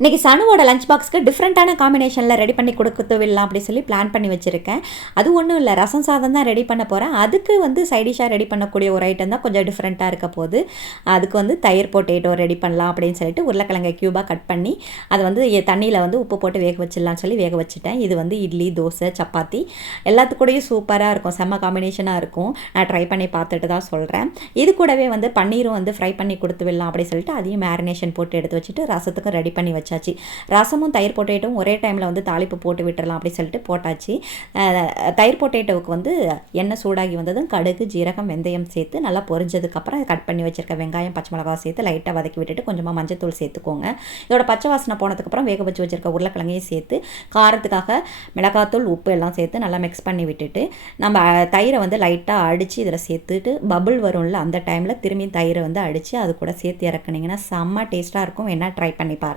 இன்றைக்கி சனுவோட லஞ்ச் பாக்ஸ்க்கு டிஃப்ரெண்ட்டான காம்பினேஷனில் ரெடி பண்ணி கொடுத்து விடலாம் அப்படி சொல்லி பிளான் பண்ணி வச்சுருக்கேன். அது ஒன்றும் இல்லை, ரசம் சாதம் தான் ரெடி பண்ண போகிறேன். அதுக்கு சைடிஷாக ரெடி பண்ணக்கூடிய ஒரு ஐட்டம் தான் கொஞ்சம் டிஃப்ரெண்ட்டாக இருக்க போது. அதுக்கு தயிர் பொட்டேட்டோ ரெடி பண்ணலாம் அப்படின்னு சொல்லிட்டு உருளைக்கிழங்கை க்யூபாக கட் பண்ணி அதை தண்ணியில் உப்பு போட்டு வேக வச்சிடலாம்னு சொல்லி வேக வச்சுட்டேன். இது இட்லி, தோசை, சப்பாத்தி எல்லாத்துக்கூடையும் சூப்பராக இருக்கும், செம்ம காம்பினேஷனாக இருக்கும். நான் ட்ரை பண்ணி பார்த்துட்டு தான் சொல்கிறேன். இது கூடவே பன்னீரும் ஃப்ரை பண்ணி கொடுத்து விடலாம் அப்படின்னு சொல்லிட்டு அதையும் மேரினேஷன் போட்டு எடுத்து வச்சுட்டு ரசத்துக்கும் ரெடி பண்ணி வச்சாச்சு. ரசமும் தயிர் பொட்டேட்டோவும் ஒரே டைமில் தாளிப்பு போட்டு விட்டுறலாம் அப்படி சொல்லிட்டு போட்டாச்சு. தயிர் பொட்டேட்டோவுக்கு எண்ணெய் சூடாகி வந்ததும் கடுகு, ஜீரகம், வெந்தயம் சேர்த்து நல்லா பொரிஞ்சதுக்கப்புறம் கட் பண்ணி வச்சிருக்க வெங்காயம், பச்சை மிளகாய் சேர்த்து லைட்டாக வதக்கி விட்டுட்டு கொஞ்சமாக மஞ்சத்தூள் சேர்த்துக்கோங்க. இதோட பச்சை வாசனை போனதுக்கப்புறம் வேக வச்சு வச்சிருக்க உருளைக்கிழங்கையும் சேர்த்து காரத்துக்காக மிளகாத்தூள், உப்பு எல்லாம் சேர்த்து நல்லா மிக்ஸ் பண்ணி விட்டுட்டு நம்ம தயிரை லைட்டாக அடித்து இதில் சேர்த்துட்டு பபுள் வரும்ல, அந்த டைமில் திரும்பி தயிரை அடித்து அது கூட சேர்த்து இறக்குனீங்கன்னா செம்ம டேஸ்ட்டாக இருக்கும். வேணால் ட்ரை பண்ணி பாருங்கள்.